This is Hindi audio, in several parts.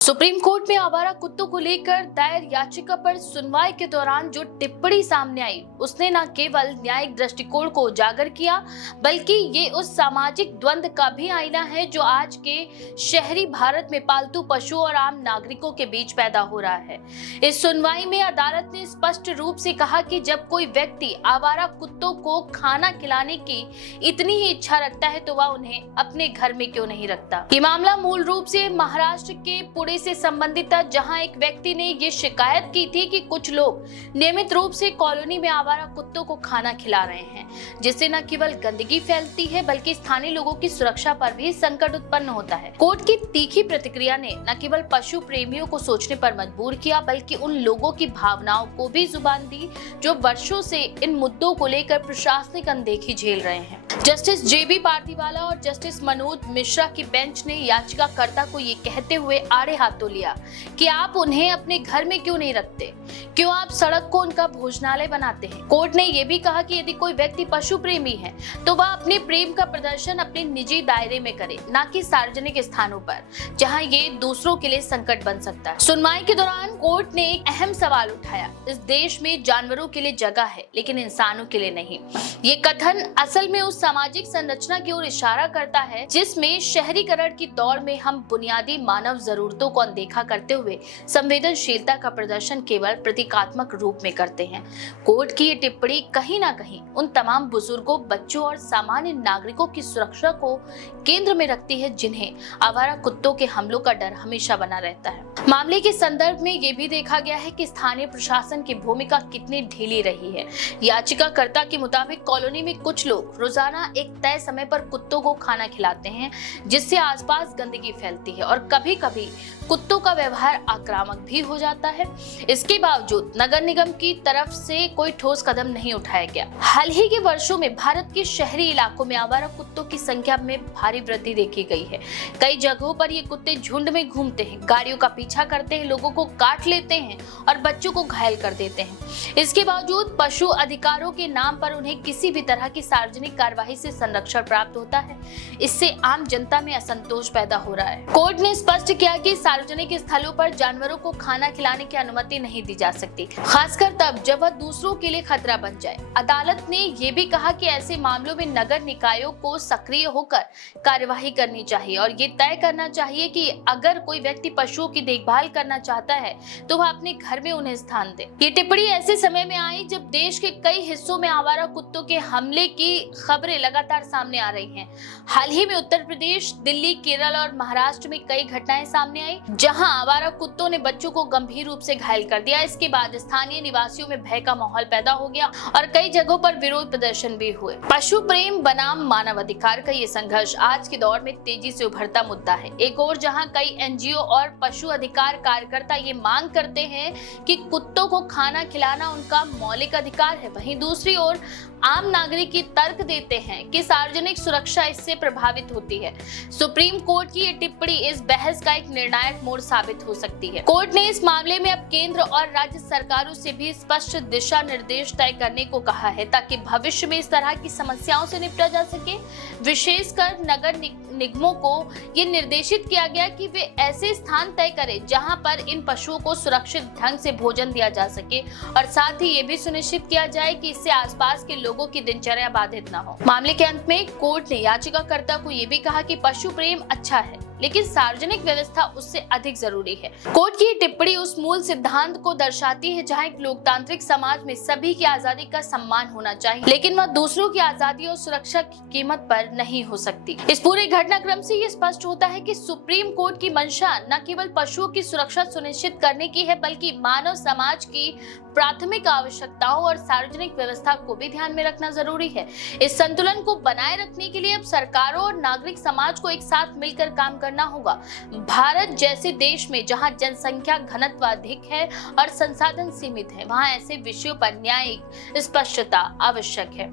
सुप्रीम कोर्ट में आवारा कुत्तों को लेकर दायर याचिका पर सुनवाई के दौरान जो टिप्पणी सामने आई उसने न केवल न्यायिक दृष्टिकोण को उजागर किया बल्कि ये उस सामाजिक द्वंद्व का भी आईना है जो आज के शहरी भारत में पालतू पशुओं और आम नागरिकों के बीच पैदा हो रहा है। इस सुनवाई में अदालत ने स्पष्ट रूप से कहा कि जब कोई व्यक्ति आवारा कुत्तों को खाना खिलाने की इतनी ही इच्छा रखता है तो वह उन्हें अपने घर में क्यों नहीं रखता। ये मामला मूल रूप से महाराष्ट्र के पुणे से संबंधित था, जहां एक व्यक्ति ने ये शिकायत की थी कि कुछ लोग नियमित रूप से कॉलोनी में आवारा कुत्तों को खाना खिला रहे हैं, जिससे न केवल गंदगी फैलती है बल्कि स्थानीय लोगों की सुरक्षा पर भी संकट उत्पन्न होता है। कोर्ट की तीखी प्रतिक्रिया ने न केवल पशु प्रेमियों को सोचने पर मजबूर किया बल्कि उन लोगों की भावनाओं को भी जुबान दी जो वर्षों से इन मुद्दों को लेकर प्रशासनिक अनदेखी झेल रहे हैं। जस्टिस जेबी पार्दीवाला और जस्टिस मनोज मिश्रा की बेंच ने याचिकाकर्ता को ये कहते हुए आड़े हाथों लिया कि आप उन्हें अपने घर में क्यों नहीं रखते, क्यों आप सड़क को उनका भोजनालय बनाते हैं। कोर्ट ने यह भी कहा कि यदि कोई व्यक्ति पशु प्रेमी है तो वह अपने प्रेम का प्रदर्शन अपने निजी दायरे में करे, न कि सार्वजनिक स्थानों पर जहां ये दूसरों के लिए संकट बन सकता है। सुनवाई के दौरान कोर्ट ने एक अहम सवाल उठाया, इस देश में जानवरों के लिए जगह है लेकिन इंसानों के लिए नहीं। ये कथन असल में उस सामाजिक संरचना की ओर इशारा करता है जिसमें शहरीकरण की दौड़ में हम बुनियादी मानव जरूरतों को अनदेखा करते हुए संवेदनशीलता का प्रदर्शन केवल प्रतीकात्मक रूप में करते हैं। कोर्ट की ये टिप्पणी कहीं ना कहीं उन तमाम बुजुर्गों, बच्चों और सामान्य नागरिकों की सुरक्षा को केंद्र में रखती है जिन्हें आवारा कुत्तों के हमलों का डर हमेशा बना रहता है। मामले के संदर्भ में ये भी देखा गया है कि स्थानीय प्रशासन की भूमिका कितनी ढीली रही है। याचिकाकर्ता के मुताबिक कॉलोनी में कुछ लोग रोजाना एक तय समय पर कुत्तों को खाना खिलाते हैं जिससे आसपास गंदगी फैलती है और कभी कभी कुत्तों का व्यवहार आक्रामक भी हो जाता है। इसके बावजूद नगर निगम की तरफ से कोई ठोस कदम नहीं उठाया गया। हाल ही के वर्षों में भारत के शहरी इलाकों में आवारा कुत्तों की संख्या में भारी वृद्धि देखी गई है। कई जगहों पर ये कुत्ते झुंड में घूमते हैं, गाड़ियों का पीछा करते हैं, लोगों को काट लेते हैं और बच्चों को घायल कर देते हैं। इसके बावजूद पशु अधिकारों के नाम पर उन्हें किसी भी तरह की सार्वजनिक कार्यवाही से संरक्षण प्राप्त होता है। इससे आम जनता में असंतोष पैदा हो रहा है। कोर्ट ने स्पष्ट किया कि सार्वजनिक स्थलों पर जानवरों को खाना खिलाने की अनुमति नहीं दी जा सकती, खासकर तब जब वह दूसरों के लिए खतरा बन जाए। अदालत ने यह भी कहा कि ऐसे मामलों में नगर निकायों को सक्रिय होकर कार्यवाही करनी चाहिए और ये तय करना चाहिए कि अगर कोई व्यक्ति पशुओं की देखभाल करना चाहता है तो वह अपने घर में उन्हें स्थान दे। ये टिप्पणी ऐसे समय में आई जब देश के कई हिस्सों में आवारा कुत्तों के हमले की खबरें लगातार सामने आ रही हैं। हाल ही में उत्तर प्रदेश, दिल्ली, केरल और महाराष्ट्र में कई घटनाएं सामने आई जहां आवारा कुत्तों ने बच्चों को गंभीर रूप से घायल कर दिया। इसके बाद स्थानीय निवासियों में भय का माहौल पैदा हो गया और कई जगहों पर विरोध प्रदर्शन भी हुए। पशु प्रेम बनाम मानव अधिकार का ये संघर्ष आज के दौर में तेजी से उभरता मुद्दा है। एक और जहां कई एनजीओ और पशु अधिकार कार्यकर्ता ये मांग करते हैं कि कुत्तों को खाना खिलाना उनका मौलिक अधिकार है, वहीं दूसरी ओर आम नागरिक ये तर्क देते हैं कि सार्वजनिक सुरक्षा इससे प्रभावित होती है। सुप्रीम कोर्ट की ये टिप्पणी इस बहस का एक निर्णायक मोड़ साबित हो सकती है। कोर्ट ने इस मामले में अब केंद्र और राज्य सरकारों से भी स्पष्ट दिशा निर्देश तय करने को कहा है ताकि भविष्य में इस तरह की समस्याओं से निपटा जा सके। विशेषकर नगर निगमों को ये निर्देशित किया गया कि वे ऐसे स्थान तय करें जहां पर इन पशुओं को सुरक्षित ढंग से भोजन दिया जा सके और साथ ही ये भी सुनिश्चित किया जाए कि इससे आसपास के लोगों की दिनचर्या बाधित न हो। मामले के अंत में कोर्ट ने याचिकाकर्ता को ये भी कहा कि पशु प्रेम अच्छा है लेकिन सार्वजनिक व्यवस्था उससे अधिक जरूरी है। कोर्ट की टिप्पणी उस मूल सिद्धांत को दर्शाती है जहां एक लोकतांत्रिक समाज में सभी की आजादी का सम्मान होना चाहिए, लेकिन वह दूसरों की आजादी और सुरक्षा की कीमत पर नहीं हो सकती। इस पूरे घटनाक्रम से ये स्पष्ट होता है कि सुप्रीम कोर्ट की मंशा न केवल पशुओं की सुरक्षा सुनिश्चित करने की है बल्कि मानव समाज की प्राथमिक आवश्यकताओं और सार्वजनिक व्यवस्था को भी ध्यान में रखना जरूरी है। इस संतुलन को बनाए रखने के लिए अब सरकारों और नागरिक समाज को एक साथ मिलकर काम करना होगा। भारत जैसे देश में जहां जनसंख्या घनत्व अधिक है और संसाधन सीमित है, वहां ऐसे विषयों पर न्यायिक स्पष्टता आवश्यक है।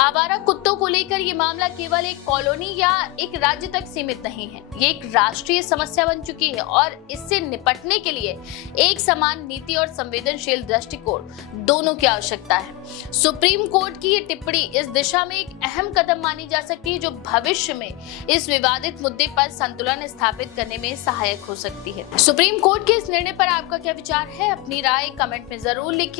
आवारा कुत्तों को लेकर ये मामला केवल एक कॉलोनी या एक राज्य तक सीमित नहीं है, ये एक राष्ट्रीय समस्या बन चुकी है और इससे निपटने के लिए एक समान नीति और संवेदनशील दृष्टिकोण दोनों की आवश्यकता है। सुप्रीम कोर्ट की ये टिप्पणी इस दिशा में एक अहम कदम मानी जा सकती है जो भविष्य में इस विवादित मुद्दे पर संतुलन संतुलन स्थापित करने में सहायक हो सकती है। सुप्रीम कोर्ट के इस निर्णय पर आपका क्या विचार है? अपनी राय कमेंट में जरूर लिखें।